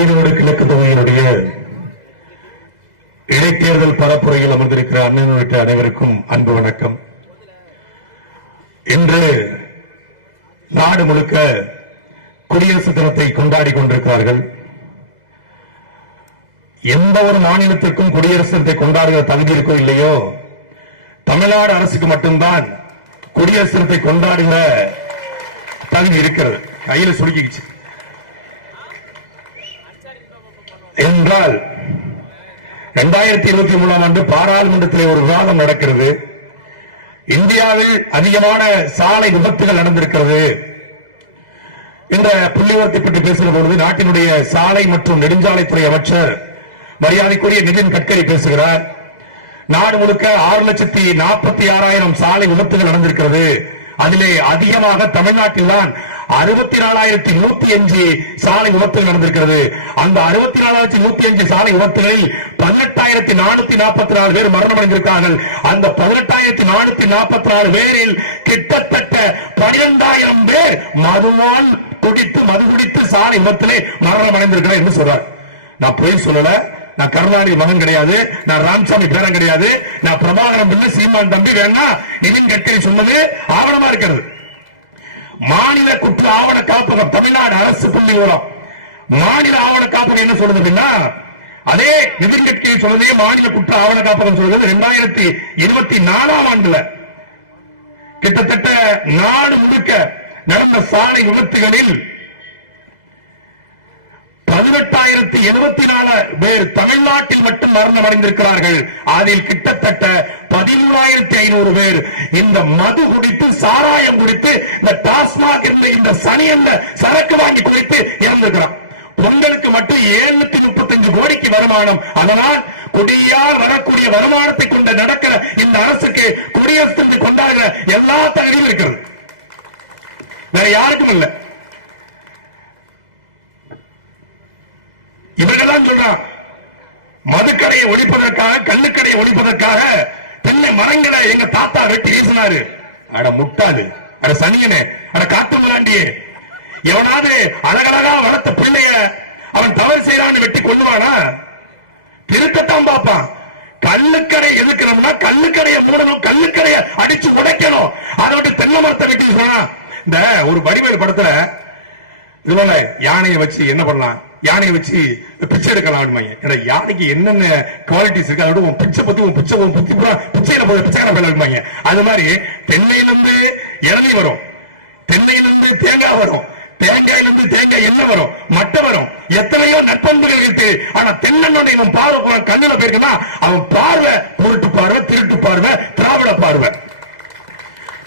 ஈரோடு கிழக்கு தொகுதியினுடைய இடைத்தேர்தல் பரப்புரையில் அமர்ந்திருக்கிற அண்ணன் உள்ளிட்ட அனைவருக்கும் அன்பு வணக்கம். இன்று நாடு முழுக்க குடியரசு தினத்தை கொண்டாடி கொண்டிருக்கிறார்கள். எந்த ஒரு மாநிலத்திற்கும் குடியரசு தினத்தை கொண்டாடுகிற தகுதி இருக்கோ இல்லையோ தமிழ்நாடு அரசுக்கு மட்டும்தான் குடியரசு தினத்தை கொண்டாடுகிற தகுதி இருக்கிறது. கையில் சுருக்கிச்சு என்றால் இரண்டாயிரத்தி இருபத்தி மூணாம் ஆண்டு பாராளுமன்றத்தில் ஒரு விவாதம் நடக்கிறது. இந்தியாவில் அதிகமான சாலை விபத்துகள் நடந்திருக்கிறது. என்ற புள்ளிவரத்தை பற்றி பேசுகிற பொழுது நாட்டினுடைய சாலை மற்றும் நெடுஞ்சாலைத்துறை அமைச்சர் மரியாதைக்குரிய நிதின் கட்கரி பேசுகிறார். நாடு முழுக்க ஆறு லட்சத்தி நாற்பத்தி ஆறாயிரம் சாலை விபத்துகள் நடந்திருக்கிறது. அதிலே அதிகமாக தமிழ்நாட்டில் தான் அறுபத்தி நாலாயிரத்தி நூத்தி அஞ்சு சாலை விபத்துகள் நடந்திருக்கிறது. அந்த அறுபத்தி நாலாயிரத்தி நூத்தி அஞ்சு சாலை விபத்துகளில் பதினெட்டாயிரத்தி நானூத்தி நாற்பத்தி நாலு பேர் மரணம் அடைந்திருக்கிறார்கள் அந்த பதினெட்டாயிரத்தி நானூத்தி நாற்பத்தி நாலு பேரில் கிட்டத்தட்ட பனிரெண்டாயிரம் பேர் மதுவால் குடித்து மது குடித்து சாலை விபத்திலே மரணம் அடைந்திருக்கிறார் என்று சொல்றார். நான் பொய் சொல்லல. நான் கருணாநிதி மகன் கிடையாது. நான் ராம்சாமி பேரன் கிடையாது. நான் பிரபாகரன் பிள்ளை சீமான் தம்பி வேணா நிதின் கட்கரி சொன்னது ஆவணமா இருக்கிறது. மாநில குற்ற ஆவண காப்பகம் தமிழ்நாடு அரசு புள்ளி விவரம். மாநில ஆவண காப்பகம் என்ன சொல்றது அப்படின்னா அதே எதிர்கட்சியை கட்கரி சொன்னதே மாநில குற்ற ஆவண காப்பகம் சொல்றது இரண்டாயிரத்தி இருபத்தி நாலாம் ஆண்டுல. கிட்டத்தட்ட நாடு முழுக்க நடந்த சாலை விபத்துகளில் பதினெட்டாயிரத்தி எழுபத்தி நாலு பேர் தமிழ்நாட்டில் மட்டும் மரணம் அடைந்திருக்கிறார்கள் அதில் கிட்டத்தட்ட பதிமூணாயிரத்தி ஐநூறு பேர் இந்த மது குடித்து சாராயம் குடித்து இந்த டாஸ்மாக் என்ற இந்த சனி என்ற சரக்கு வாங்கி குடித்து இறந்துக்கிறான் பொங்கலுக்கு மட்டும் ஏழுநூத்தி முப்பத்தஞ்சு கோடிக்கு வருமானம். அதனால் குடியால் வரக்கூடிய வருமானத்தை கொண்டு நடக்கிற இந்த அரசுக்கு குடியரசு தினத்தை கொண்டாடுகிற எல்லா தகுதியும் இருக்கிறது. வேற யாருக்கும் இல்லை. இவர்கள்லாம் சொல்றான் மதுக்கடையை ஒழிப்பதற்காக கல்லுக்கடையை ஒழிப்பதற்காக தென்னை மரங்களை எங்க தாத்தா வெட்டி வீசினாரு. அட முட்டாது அட சனியனே அட காத்து மிராண்டியே எவனாவது அழகழகா வளர்த்த பிள்ளைய அவன் தவறு செய்யறான்னு வெட்டி கொள்ளுவானா திருத்தத்தான் பார்ப்பான். கல்லுக்கடை எதுக்கிறோம்னா கல்லுக்கடையை மூடணும் கல்லுக்கடையை அடிச்சு உடைக்கணும். அதை விட்டு தென்னை மரத்தை வெட்டி சொன்னா இந்த ஒரு வடிவேல் படத்துல இதுபோல யானையை வச்சு என்ன பண்ணலாம்? யானையை வச்சு பிச்சை எடுக்கலாம் அப்படிம்பாங்க. யானைக்கு என்னென்ன குவாலிட்டிஸ் இருக்கு அதோட உன் பிச்சை பத்தி உன் பிச்சை உன் புத்தி பூரா பிச்சையில போய் பிச்சைக்கார பேர் அது மாதிரி தென்னையில இருந்து இளநீ வரும். தென்னையில இருந்து தேங்காய் வரும். தேங்காயில இருந்து தேங்காய் என்ன வரும். மட்டை வரும். எத்தனையோ நட்பண்புகள் இருக்கு. ஆனா தென்னண்ணோட இவன் பார்வை போன கண்ணுல போயிருக்குன்னா அவன் பார்வை பொருட்டு பார்வை திருட்டு பார்வை திராவிட பார்வை.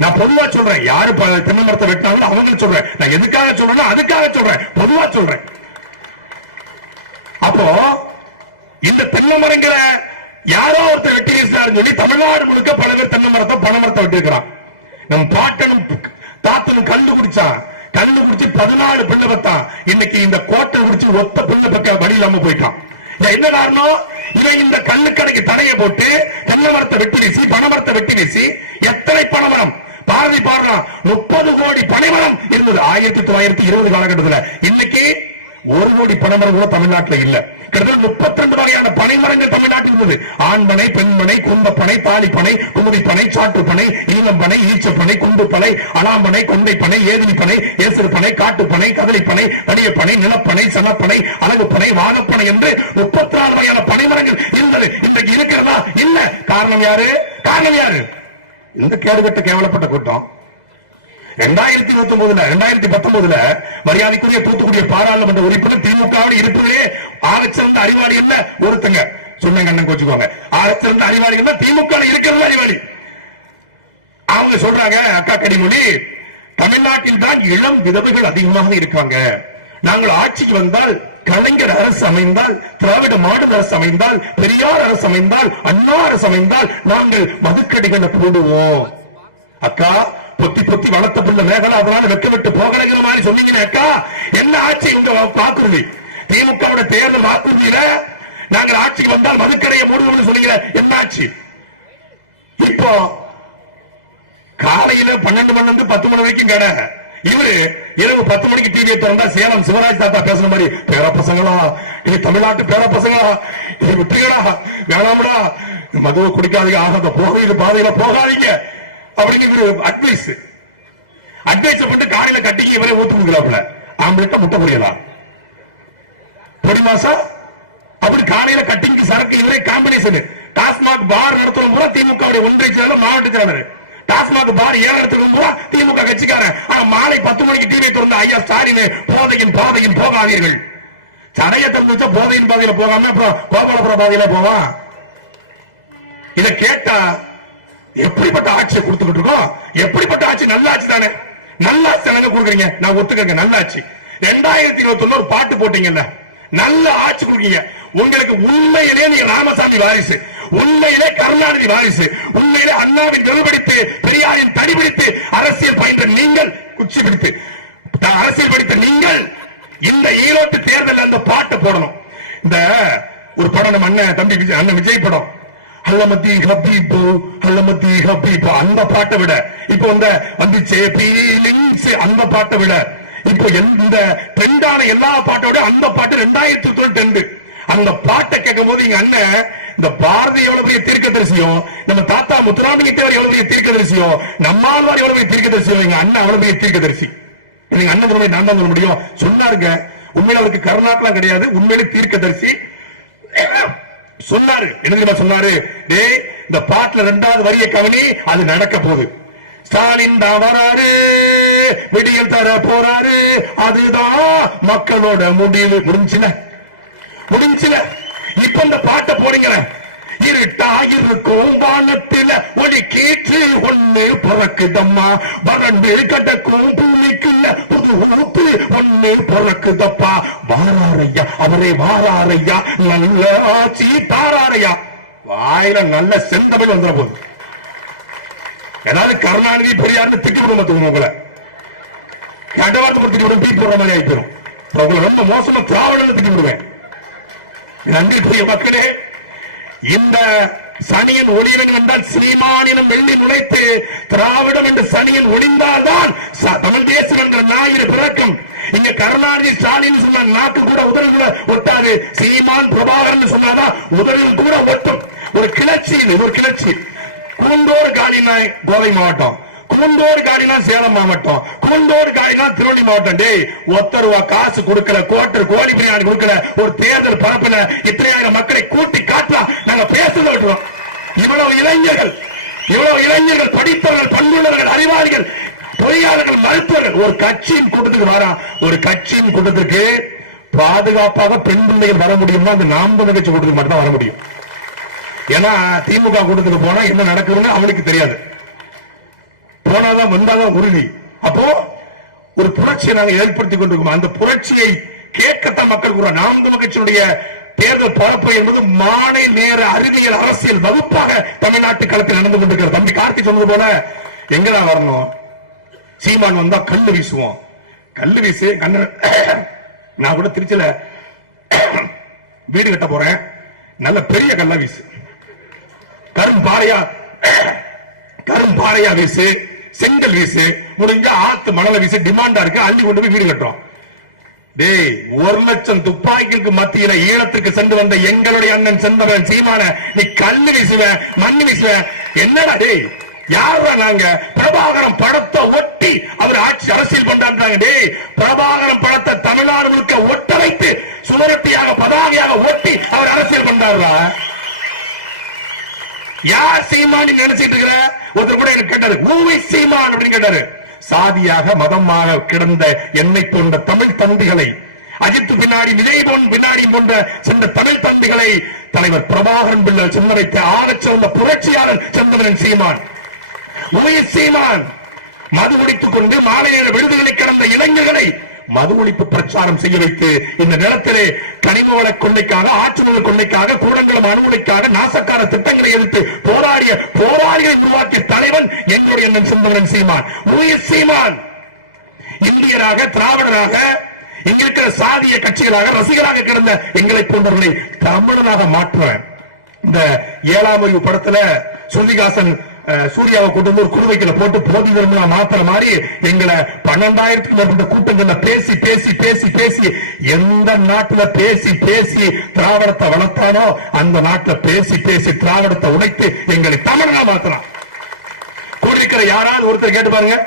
நான் பொதுவா சொல்றேன். யாரு தென்னை மரத்தை வெட்டினாலும் அவங்க சொல்றேன். நான் எதுக்காக சொல்றேன்னா அதுக்காக சொல்றேன். பொதுவா சொல்றேன். அப்போ இந்த தென்னை மரங்களை யாரோ ஒருத்தர் வெட்டி வீசினாருன்னு சொல்லி தமிழ்நாடு முழுக்க பல பேர் தென்னை மரத்தை பனை மரத்தை வெட்டி நம் பாட்டனும் தாத்தனும் கல்லு குடிச்சான். கல்லு குடிச்சு பதினாலு பிள்ளை பத்தான். இன்னைக்கு இந்த கோட்டை குடிச்சு ஒத்த பிள்ளை பக்க வழி இல்லாம போயிட்டான். என்ன காரணம்? இவன் இந்த கல்லு கடைக்கு தடையை போட்டு தென்னை மரத்தை வெட்டி வீசி பனைமரத்தை வெட்டி வீசி எத்தனை பனைமரம்? பாரதி பாடுறான் முப்பது கோடி பனைமரம் இருந்தது. ஆயிரத்தி தொள்ளாயிரத்தி இருபது காலகட்டத்தில். இன்னைக்கு ஒரு கோடி பனைமரம் கூட தமிழ்நாட்டுல இல்ல. கிட்டத்தட்ட முப்பத்தி ரெண்டு வகையான பனைமரங்கள் தமிழ்நாட்டில் இருந்தது ஆண்பனை பெண்மனை கும்பப்பனை தாலிப்பனை குமுதிப்பனை சாட்டுப்பனை ஈழம்பனை ஈச்சப்பனை குண்டுப்பனை அலாம்பனை கொண்டைப்பனை ஏதினிப்பனை ஏசருப்பனை காட்டுப்பனை கதலிப்பனை தனியப்பனை நிலப்பனை சனப்பனை அழகுப்பனை வாகப்பனை என்று முப்பத்தி நாலு வகையான பனைமரங்கள் இருந்தது. இன்றைக்கு இருக்கிறதா? இல்ல. காரணம் யாரு? காரணம் யாரு? இந்த கேடுகட்ட கேவலப்பட்ட கூட்டம். ரெண்டாயிரத்தி இருபத்தி ஒன்பதுல ரெண்டாயிரத்தி பத்தொன்பதுல மரியாதைக்குரிய தூத்துக்குடிய பாராளுமன்ற உறுப்பினர் திமுக இருப்பதிலே ஆகச்சிறந்த அறிவாளி இல்ல ஒருத்தங்க. சொன்னங்க அண்ணன் கோச்சுக்கோங்க. ஆகச்சிறந்த அறிவாளிகள் திமுக இருக்கிறது அறிவாளி. அவங்க சொல்றாங்க அக்கா கனிமொழி தமிழ்நாட்டில் தான் இளம் விதவைகள் அதிகமாக இருக்காங்க. நாங்கள் ஆட்சிக்கு வந்தால் கலைஞர் அரசு அமைந்தால் திராவிட மாடல் அரசு அமைந்தால் பெரியார் அரசு அமைந்தால் அண்ணா அரசு அமைந்தால் நாங்கள் மதுக்கடைகளை போடுவோம். அக்கா பொத்தி பொத்தி வளர்த்த பிள்ளை மேகலா அதனால வெக்க விட்டு போகலைங்கிற மாதிரி சொன்னீங்கன்னாக்கா என்ன ஆட்சி உங்க வாக்குறுதி. திமுக தேர்தல் வாக்குறுதியில நாங்கள் ஆட்சிக்கு வந்தால் மதுக்கடையை மூடுவோம்னு சொன்னீங்க என்ன ஆச்சு இப்போ காலையில பன்னெண்டு மணி இருந்து பத்து மணி வரைக்கும் கடை. இவரு இரவு பத்து மணிக்கு டிவியை திறந்தா சேலம் சிவராஜ் தாத்தா பேசுற மாதிரி பேர பசங்களா இது தமிழ்நாட்டு பேர பசங்களா இது விட்டுகளா வேணாம்டா. மதுவை குடிக்காதீங்க ஆகாத போகாதீங்க பாதையில போகாதீங்க. அப்படின்னு இவரு அட்வைஸ் அட்வைஸ் பண்ணி காலையில கட்டி இவரே ஊத்து கொடுக்கலாப்ல ஆம்பளைட்ட முட்டை புரியலாம் பொடிமாசா அப்படி காலையில கட்டிங்க்கு சரக்கு இவரே காம்பினேஷன் டாஸ்மாக் பார் நடத்தும் பூரா திமுக ஒன்றிய செயலர் மாவட்ட செயலர் டாஸ்மாக் பார் ஏழு இடத்துக்கு பூரா திமுக கட்சிக்காரன். ஆனா மாலை பத்து மணிக்கு டிவி திறந்த ஐயா ஸ்டாலின் போதையின் போதையும் போகாதீர்கள். சடைய தந்துச்சா போதையின் பாதையில போகாம அப்புறம் கோபாலபுர பாதையில போவான் இத கேட்டா எப்படிப்பட்ட ஆட்சியை கொடுத்துக்கிட்டு இருக்கோம்? எப்படிப்பட்ட ஆட்சி? நல்ல ஆட்சி தானே. நல்ல ஆட்சி தானே கொடுக்குறீங்க? நான் ஒத்துக்கங்க நல்ல ஆட்சி. ரெண்டாயிரத்தி இருபத்தி ஒன்னு பாட்டு போட்டீங்கல்ல நல்ல ஆட்சி கொடுக்கீங்க உங்களுக்கு உண்மையிலே நீங்க ராமசாமி வாரிசு. உண்மையிலே கருணாநிதி வாரிசு. உண்மையிலே அண்ணாவின் வெறுபடித்து பெரியாரின் தடிபிடித்து அரசியல் பயின்ற நீங்கள் குச்சி பிடித்து அரசியல் படித்த நீங்கள் இந்த ஈரோட்டு தேர்தல் அந்த பாட்டு போடணும். இந்த ஒரு படம் நம்ம அண்ணன் தம்பி விஜய் அண்ணன் விஜய் படம். ஹல்லமதி ஹபீபு ஹல்லமதி ஹபீபு. அந்த பாட்டை விட இப்போ இந்த வந்துச்சே பீலிங்ஸ் அந்த பாட்டை விட இப்போ இந்த ட்ரெண்டான எல்லா பாட்டோட அந்த பாட்டு ரெண்டாயிரத்தி தொண்ணூத்தி ரெண்டு அந்த பாட்டை கேட்கும் போது எங்க அண்ணன் இந்த பாரதி எவ்வளவு பெரிய தீர்க்கதரிசியும் நம்ம தாத்தா முத்துராமலிங்க தேவர் எவ்வளவு பெரிய தீர்க்கதரிசியும் நம்மாழ்வார் எவ்வளவு பெரிய தீர்க்கதரிசியும் எங்க அண்ணன் அவ்வளவு பெரிய தீர்க்கதரிசி. எங்க அண்ணன் சொல்ல நான் தான் சொல்ல முடியும். சொன்னாருங்க உண்மையில அவருக்கு கருணாக்கெல்லாம் கிடையாது உண்மையிலே தீர்க்க தரிசி சொன்னாரு. என்ன சொன்னாரு? டே இந்த பாட்டுல ரெண்டாவது வரிய கவனி அது நடக்க போகுது. ஸ்டாலின் தான் வராரு விடியல் தர போறாரு அதுதான் மக்களோட முடிவு. முடிஞ்சுல. முடிஞ்சுல. இப்ப இந்த பாட்டை போடுங்களேன் இருட்டா இருக்கும் வானத்தில ஒளி கீற்று ஒண்ணு பிறக்குதம்மா. வறண்டு கட்ட பூமிக்குள்ள புது ஊத்து ஒண்ணு பிறக்குதப்பா. வாராரையா அவரே வாராரையா நல்ல ஆட்சி தாராரையா. வாயில நல்ல செந்தமிழ் வந்துட போகுது ஏதாவது கருணாநிதி பெரியார் திட்டி விடுவோம் உங்களை. கடவாத்து திட்டி விடும் டீ போடுற மாதிரி ஆயிப்போம் உங்களை ரொம்ப மோசமா திராவிடம் திட்டி விடுவேன். நன்றி பெரிய மக்களே. இந்த சனியின் ஒளிவன் என்றால் சீமானினம் வெள்ளி நுழைத்து திராவிடம் என்று சனியின் ஒளிந்தால்தான் ச- தமிழ் தேசம் என்ற ஞாயிறு பிறக்கும். இங்க கருணாநிதி ஸ்டாலின் சொன்ன நாக்கு கூட உதல் கூட ஒட்டாது. சீமான் பிரபாகரன் சொன்னாதான் உதலில் கூட ஒட்டும். ஒரு கிளர்ச்சி இது ஒரு கிளர்ச்சி. கூண்டோடு காலினா கோவை மாவட்டம். கூண்டோடு காடினா சேலம் மாவட்டம். கூண்டோடு காடினா திருவள்ளி மாவட்டம். டேய் ஒத்த ரூபா காசு கொடுக்கல கோட்டர் கோழி பிரியாணி கொடுக்கல ஒரு தேர்தல் பரப்புல இத்தனையாயிரம் மக்களை கூட்டி காட்டலாம் நாங்க பேசுறத விட்டுறோம். இவ்வளவு இளைஞர்கள் இவ்வளவு இளைஞர்கள் படித்தவர்கள் பண்புள்ளவர்கள் அறிவாளிகள் பொறியாளர்கள் மருத்துவர்கள் ஒரு கட்சியின் கூட்டத்துக்கு வரா ஒரு கட்சியின் கூட்டத்திற்கு பாதுகாப்பாக பெண் பிள்ளைகள் வர முடியும்னா அந்த நாம் தமிழ் கட்சி கூட்டத்துக்கு மட்டும் தான் வர முடியும். ஏன்னா திமுக கூட்டத்துக்கு போனா என்ன நடக்குதுன்னு அவனுக்கு தெரியாது. போனாதான் வந்தாதான் உறுதி. அப்போ ஒரு புரட்சியை நாங்க ஏற்படுத்திக் கொண்டிருக்கோம். அந்த புரட்சியை கேட்கத்தான் மக்கள் கூட நாம் தமிழ் கட்சியினுடைய தேர்தல் பரப்பு என்பது மாலை நேர அறிவியல் அரசியல் வகுப்பாக தமிழ்நாட்டு களத்தில் நடந்து கொண்டிருக்கிறது. தம்பி கார்த்தி சொன்னது போல எங்கதான் வரணும்? சீமான் வந்தா கல்லு வீசுவோம் கல்லு வீசு கண்ணு நான் கூட திருச்சியில வீடு கட்ட போறேன். நல்ல பெரிய கல்லா வீசு. கரும்பாறையா கரும்பாறையா வீசு. செங்கல் வீசு. முடிஞ்ச ஆத்து மணல வீசு டிமாண்டா இருக்கு. அள்ளி கொண்டு போய் வீடு கட்டுறோம். டேய் ஒரு லட்சம் துப்பாக்கிக்கு மத்தியில ஈழத்துக்கு சென்று வந்த எங்களுடைய அண்ணன் சென்றவன் சீமான நீ கல்லு வீசுவ மண்ணு வீசுவ. என்னடா டேய்? யாரா நாங்க? பிரபாகரம் படத்தை ஒட்டி அவர் ஆட்சி அரசியல் பண்றாங்க டே பிரபாகரம் படத்தை தமிழ்நாடு முழுக்க ஒட்ட வைத்து சுவரொட்டியாக பதாகையாக ஒட்டி அவர் அரசியல் பண்றாரா யார் சீமான் நினைச்சிட்டு இருக்கிற? ஒருத்தர் கூட எனக்கு கேட்டாரு ஊவை சீமான் அப்படின்னு கேட்டாரு. சாதியாக மதமாக கிடந்த என்னை போன்ற தமிழ் தந்திகளை அஜித் பின்னாடி விஜய் போன் பின்னாடி போன்ற சென்ற தமிழ் தந்திகளை தலைவர் பிரபாகரன் பிள்ளை சின்ன வைத்த ஆகச் சிறந்த புரட்சியாளர் சந்திரன் சீமான். உமைய சீமான் மது குடித்துக் கொண்டு மாலை நேர விடுதலை கிடந்த இளைஞர்களை மது ஒழிப்பு பிரச்சாரம் செய்ய வைத்து இந்த நேரத்திலே கனிமவள கொள்ளைக்காக ஆற்றுநல் கொள்ளைக்காக கூடங்குளம் அணுகுலைக்காக நாசக்கார திட்டங்களை எதிர்த்து போராடிய போராளிகளை உருவாக்கிய தலைவன் எங்களுடைய எண்ணம் சிந்தவன் சீமான். உயிர் சீமான் இந்தியராக திராவிடராக இங்க இருக்கிற சாதிய கட்சிகளாக ரசிகராக கிடந்த எங்களை போன்றவர்களை தமிழனாக மாற்றுவேன். இந்த ஏழாம் அறிவு படத்துல சுருதிகாசன் சூர்யாவை கொண்டு வந்து ஒரு குழுவைக்குள்ள போட்டு போதி தர்மனா மாத்திர மாதிரி எங்களை பன்னெண்டாயிரத்துக்கு மேற்பட்ட கூட்டங்கள்ல பேசி பேசி பேசி பேசி எந்த நாட்டுல பேசி பேசி திராவிடத்தை வளர்த்தானோ அந்த நாட்டுல பேசி பேசி திராவிடத்தை உடைத்து எங்களை தமிழனா மாத்தலாம் கூடியிருக்கிற யாராவது ஒருத்தர் கேட்டு பாருங்க.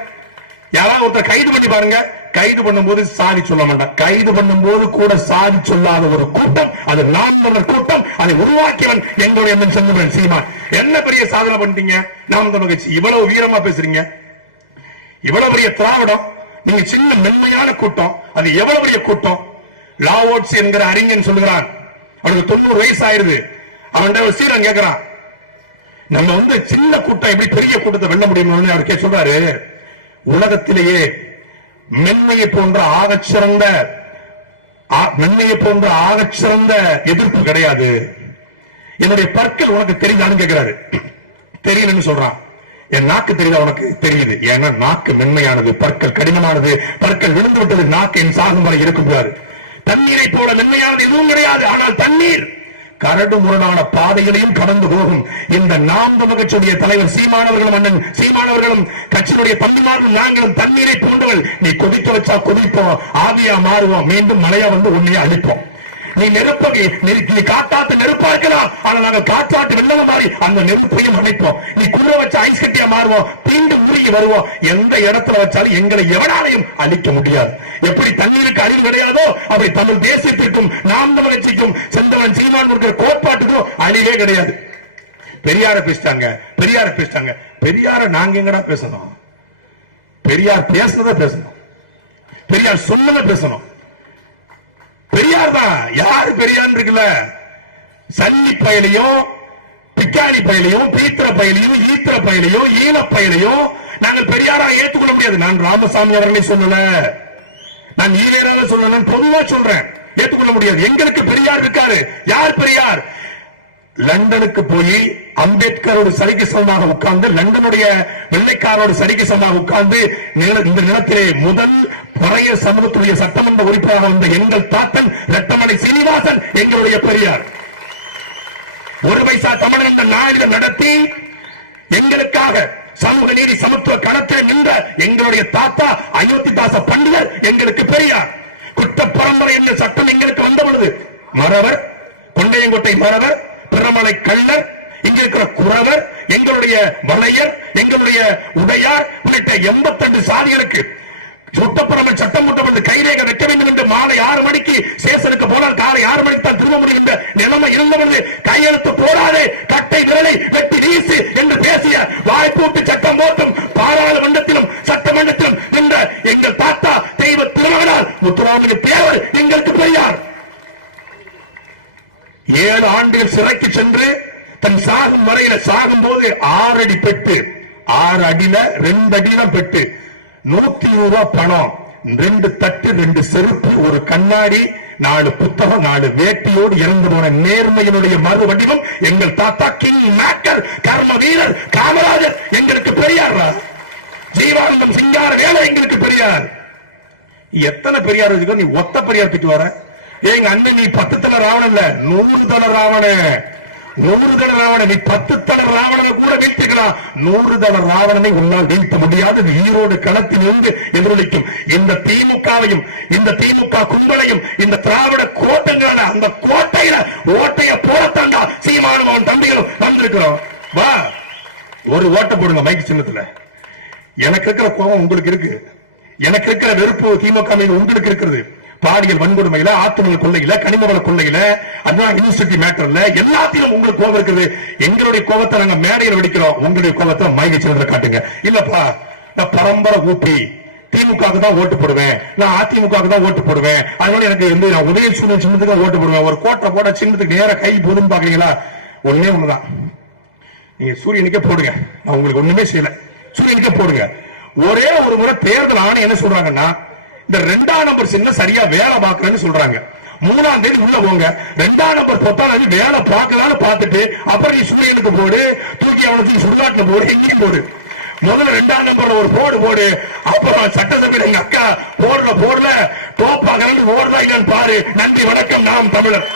யாராவது ஒருத்தர் கைது பண்ணி பாருங்க. கைது பண்ணும்போது சாதி சொல்ல மாட்டான். கைது பண்ணும்போது கூட சாதி சொல்லாத ஒரு கூட்டம் அது நாம் கூட்டம். அதை உருவாக்கியவன் எங்களுடைய அண்ணன் செந்தமிழன் சீமான் என்ன பெரிய சாதனை பண்ணிட்டீங்க? நாம் தமிழ் இவ்வளவு வீரமா பேசுறீங்க. இவ்வளவு பெரிய திராவிடம். நீங்க சின்ன மென்மையான கூட்டம். அது எவ்வளவு பெரிய கூட்டம்? லாவோட்ஸ் என்கிற அறிஞன் சொல்லுகிறான். அவனுக்கு தொண்ணூறு வயசு ஆயிருது அவன்கிட்ட ஒரு சீரன் கேட்கிறான் நம்ம வந்து சின்ன கூட்டம் எப்படி பெரிய கூட்டத்தை வெல்ல முடியும்னு அவர் கே சொல்றாரு. உலகத்திலேயே மென்மையை போன்ற ஆகச்சிறந்த மென்மையை போன்ற ஆகச்சிறந்த எதிர்ப்பு கிடையாது. என்னுடைய பற்கள் உனக்கு தெரிந்தான்னு கேட்கிறாரு தெரியலன்னு சொல்றான். என் நாக்கு தெரியுதா உனக்கு? தெரியுது. ஏன்னா நாக்கு மென்மையானது பற்கள் கடினமானது பற்கள் விழுந்து விட்டது நாக்கு என் சாகும் வரை இருக்கக்கூடாது தண்ணீரை போல மென்மையானது எதுவும் கிடையாது. ஆனால் தண்ணீர் கரடு முரடான பாதைகளையும் கடந்து போகும். இந்த நாம் தமிழகச்சுடைய தலைவர் சீமானவர்களும் அண்ணன் சீமானவர்களும் கட்சியினுடைய தம்பிமார்களும் நாங்களும் தண்ணீரை போன்றவள் நீ கொதிக்க வச்சா கொதிப்போம் ஆவியா மாறுவோம். மீண்டும் மழையா வந்து உன்னையே அழிப்போம். நீ நெருப்ப நீ- காத்தாத்து நெருப்பா இருக்கலாம். ஆனா நாங்க காற்றாட்டு வெள்ளம் மாதிரி அந்த நெருப்பையும் அமைப்போம் நீ குளிர வச்ச ஐஸ் கட்டியா மாறுவோம். தீண்டு உருகி வருவோம். எந்த இடத்துல வச்சாலும் எங்களை எவனாலையும் அழிக்க முடியாது. எப்படி தண்ணீருக்கு அறிவு கிடையாதோ அப்படி தமிழ் தேசியத்திற்கும் நாம் தமிழச்சிக்கும் செந்தவன் சீமான் இருக்கிற கோட்பாட்டுக்கும் அழிவே கிடையாது. பெரியார பேசிட்டாங்க. பெரியார பேசிட்டாங்க. பெரியார நாங்க எங்கடா பேசணும்? பெரியார் பேசுனதை பேசணும். பெரியார் சொன்னதை பேசணும். பெரியார் தான் யாரு பெரியார் இருக்குல்ல? சல்லி பயலையும் பிக்காணி பயலையும் பீத்திர பயலையும் ஈத்திர பயலையும் ஈழ பயலையும் நாங்கள் பெரியாரா ஏற்றுக்கொள்ள முடியாது. நான் ராமசாமி அவர்களை சொல்லல. நான் ஈவேரால சொல்லல பொதுவா சொல்றேன். ஏற்றுக்கொள்ள முடியாது. எங்களுக்கு பெரியார் இருக்காரு. யார் பெரியார்? லண்டனுக்கு போய் அம்பேத்கரோட சரிக்கு சமமாக உட்கார்ந்து லண்டனுடைய வெள்ளைக்காரோட சரிக்கு சமமாக உட்கார்ந்து நில- இந்த நிலத்திலே முதல் பழைய சமூகத்துடைய சட்டமன்ற உறுப்பினராக வந்த எங்கள் தாத்தன் ரத்தமலை சீனிவாசன் எங்களுடைய பெரியார். ஒரு பைசா தமிழ் என்ற நாளிதழ் நடத்தி எங்களுக்காக சமூக நீதி சமத்துவ களத்தில் நின்ற எங்களுடைய தாத்தா அயோத்திதாச பண்டிதர் எங்களுக்கு பெரியார். குற்ற பரம்பரை என்ற சட்டம் எங்களுக்கு வந்த பொழுது மறவர் கொண்டையங்கோட்டை மறவர் பிறமலை கள்ளர் இங்க இருக்கிற குறவர் எங்களுடைய வளையர் எங்களுடைய உடையார் உள்ளிட்ட எண்பத்தெண்டு சாதிகளுக்கு சுட்டப்பரமல் சட்டம் போட்டபோது கைரேக வைக்க வேண்டும் என்று மாலை ஆறு மணிக்கு சேசனுக்கு போனால் காலை ஆறு மணிக்கு தான் திரும்ப முடியும். என்ற நிலைமை இருந்தவர்கள் கையெழுத்து போடாதே கட்டை விரலை வெட்டி வீசு என்று பேசிய வாய்ப்பூட்டு சட்டம் போட்டும் பாராளுமன்றத்திலும் சட்டமன்றத்திலும் நின்ற எங்கள் தாத்தா தெய்வ திருமகனால் முத்துராமலிங்க தேவர் எங்களுக்கு பெரியார். ஏழு ஆண்டுகள் சிறைக்கு சென்று தன் சாகும் வரையில சாகும் போது ஆறு அடி பெட்டு ஆறு அடியில ரெண்டு அடி தான் பெட்டு. நூத்தி இருபது ரூபாய் பணம். ரெண்டு தட்டு ரெண்டு செருப்பு ஒரு கண்ணாடி நாலு புத்தகம் நாலு வேட்டியோடு இறந்து போன நேர்மையினுடைய மறு வடிவம் எங்கள் தாத்தா கிங் மேக்கர் கர்ம வீரர் காமராஜர் எங்களுக்கு பெரியார். ஜீவானந்தம் சிங்கார வேலை எங்களுக்கு பெரியார். எத்தனை பெரியார் நீ ஒத்த பெரியார் திட்டு வர. ஏங்க எங்க அண்ணன் நீ பத்து தலை ராவணன் இல்ல நூறு தலை ராவணன். நூறு தலை ராவணனை பத்து தலை ராவணனை கூட வீழ்த்திக்கலாம். நூறு தலை ராவணனை உன்னால் வீழ்த்த முடியாது. ஈரோடு களத்தில் இருந்து எதிரொலிக்கும். இந்த திமுகவையும் இந்த திமுக கும்பலையும் இந்த திராவிட கோட்டங்களான அந்த கோட்டையில ஓட்டைய போடத்தாண்டா சீமானும் அவன் தம்பிகளும் வந்திருக்கிறோம். வா. ஒரு ஓட்டை போடுங்க மைக் சின்னத்துல. எனக்கு இருக்கிற கோபம் உங்களுக்கு இருக்கு. எனக்கு இருக்கிற வெறுப்பு திமுக உங்களுக்கு இருக்கிறது. பாலியல் வன்கொடுமையில ஆத்துமல கொள்ளையில கனிமவள கொள்ளையில அண்ணா யூனிவர்சிட்டி மேட்டர்ல எல்லாத்திலும் உங்களுக்கு கோபம் இருக்குது. எங்களுடைய கோபத்தை நாங்க மேடையில் வெடிக்கிறோம். உங்களுடைய கோபத்தை மைகை சிறந்த காட்டுங்க. இல்லப்பா நான் பரம்பரை ஊட்டி திமுக தான் ஓட்டு போடுவேன். நான் அதிமுக தான் ஓட்டு போடுவேன். அதனால எனக்கு வந்து நான் உதயசூரியன் சின்னத்துக்கு தான் ஓட்டு போடுவேன். ஒரு கோட்டை போட சின்னத்துக்கு நேர கை போதுன்னு பாக்குறீங்களா? ஒன்னே ஒண்ணுதான். நீங்க சூரியனுக்கே போடுங்க. நான் உங்களுக்கு ஒண்ணுமே செய்யல. சூரியனுக்கே போடுங்க. ஒரே ஒரு முறை தேர்தல் ஆணையம் என்ன சொல்றாங்கன்னா இந்த ரெண்டாம் நம்பர் சின்ன சரியா வேலை பாக்குறேன்னு சொல்றாங்க. மூணாம் தேதி உள்ள போங்க. ரெண்டாம் நம்பர் பத்தாம் தேதி வேலை பார்க்கலாம்னு பார்த்துட்டு அப்புறம் நீ சூரியனுக்கு போடு தூக்கி அவனுக்கு சுடுகாட்டுல போடு எங்கேயும் போடு. முதல்ல ரெண்டாம் நம்பர்ல ஒரு போடு போடு. அப்புறம் சட்டசபையில எங்க அக்கா போடல போடல. டோப்பாக ஓடுதா இல்லைன்னு பாரு. நன்றி வணக்கம் நாம் தமிழர்.